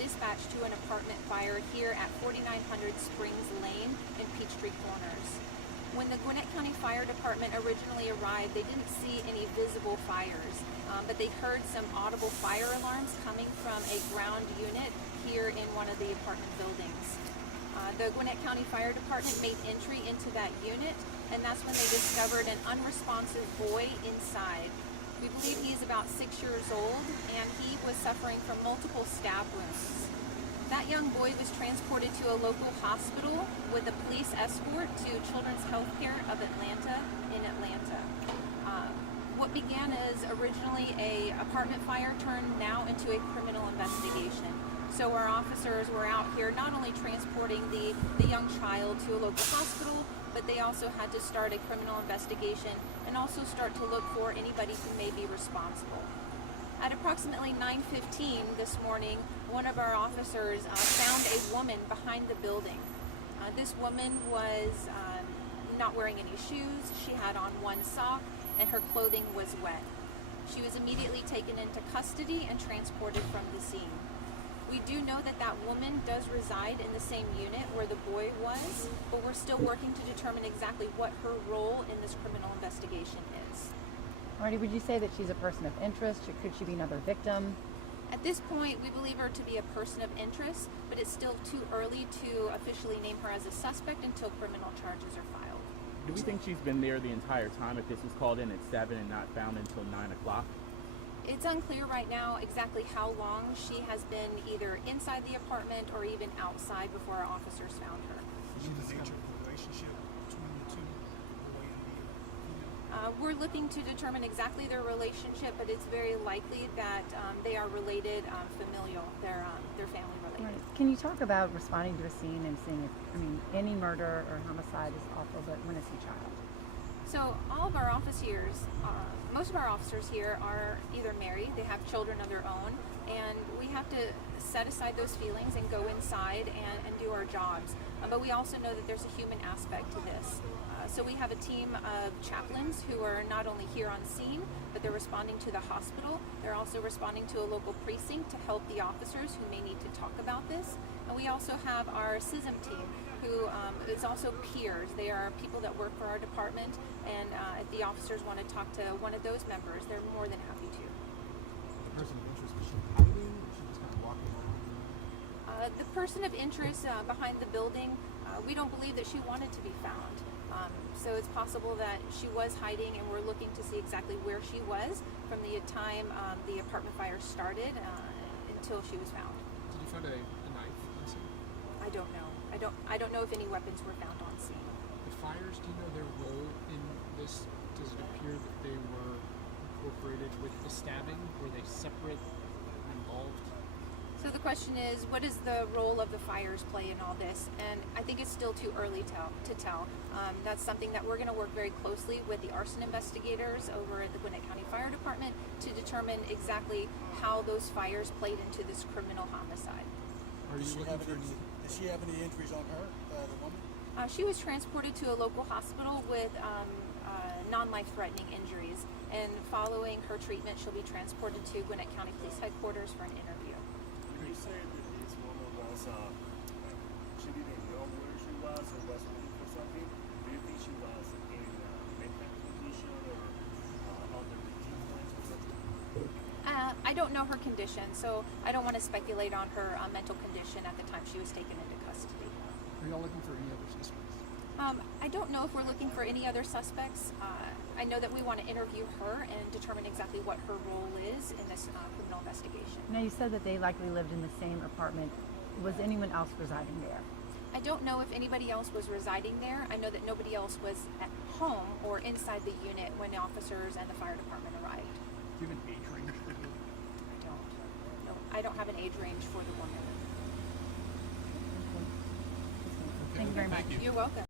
dispatched to an apartment fire here at 4900 Springs Lane in Peachtree Corners. When the Gwinnett County Fire Department originally arrived, they didn't see any visible fires, but they heard some audible fire alarms coming from a ground unit here in one of the apartment buildings. The Gwinnett County Fire Department made entry into that unit, and that's when they discovered an unresponsive boy inside. We believe he is about 6 years old, and he was suffering from multiple stab wounds. That young boy was transported to a local hospital with a police escort to Children's Healthcare of Atlanta in Atlanta. What began as originally a apartment fire turned now into a criminal investigation. So our officers were out here not only transporting the young child to a local hospital, but they also had to start a criminal investigation and also start to look for anybody who may be responsible. At approximately 9:15 this morning, one of our officers found a woman behind the building. This woman was not wearing any shoes. She had on one sock and her clothing was wet. She was immediately taken into custody and transported from the scene. We do know that that woman does reside in the same unit where the boy was, but we're still working to determine exactly what her role in this criminal investigation is. Marty, would you say that she's a person of interest, or could she be another victim? At this point, we believe her to be a person of interest, but it's still too early to officially name her as a suspect until criminal charges are filed. Do we think she's been there the entire time if this was called in at 7 and not found until 9 o'clock? It's unclear right now exactly how long she has been either inside the apartment or even outside before our officers found her. Is the nature of the relationship between the two, the boy and the female? We're looking to determine exactly their relationship, but it's very likely that they are related, familial. They're family related. Right. Can you talk about responding to a scene and seeing if, any murder or homicide is awful, but when it's a child? So all of our officers, most of our officers here are either married, they have children of their own, and we have to set aside those feelings and go inside and do our jobs. But we also know that there's a human aspect to this. So we have a team of chaplains who are not only here on scene, but they're responding to the hospital. They're also responding to a local precinct to help the officers who may need to talk about this. And we also have our CISM team, who is also peers. They are people that work for our department, and if the officers want to talk to one of those members, they're more than happy to. The person of interest, was she hiding, or was she just kind of walking around? The person of interest behind the building, we don't believe that she wanted to be found. So it's possible that she was hiding, and we're looking to see exactly where she was from the time the apartment fire started until she was found. Did you find a knife on scene? I don't know. I don't know if any weapons were found on scene. The fires, do you know their role in this? Does it appear that they were incorporated with the stabbing? Were they separate and involved? So the question is, what does the role of the fires play in all this? And I think it's still too early to tell. That's something that we're going to work very closely with the arson investigators over at the Gwinnett County Fire Department to determine exactly how those fires played into this criminal homicide. Are you looking for Does she have any injuries on her, the woman? She was transported to a local hospital with non-life-threatening injuries, and following her treatment, she'll be transported to Gwinnett County Police headquarters for an interview. You say that this woman was, she didn't know where she was or was looking for something. Do you think she was in mental condition or under the influence or something? I don't know her condition, so I don't want to speculate on her mental condition at the time she was taken into custody. Are y'all looking for any other suspects? I don't know if we're looking for any other suspects. I know that we want to interview her and determine exactly what her role is in this criminal investigation. Now, you said that they likely lived in the same apartment. Was anyone else residing there? I don't know if anybody else was residing there. I know that nobody else was at home or inside the unit when the officers and the fire department arrived. Do you have an age range for her? I don't. No, I don't have an age range for the woman. Thank you very much. You're welcome.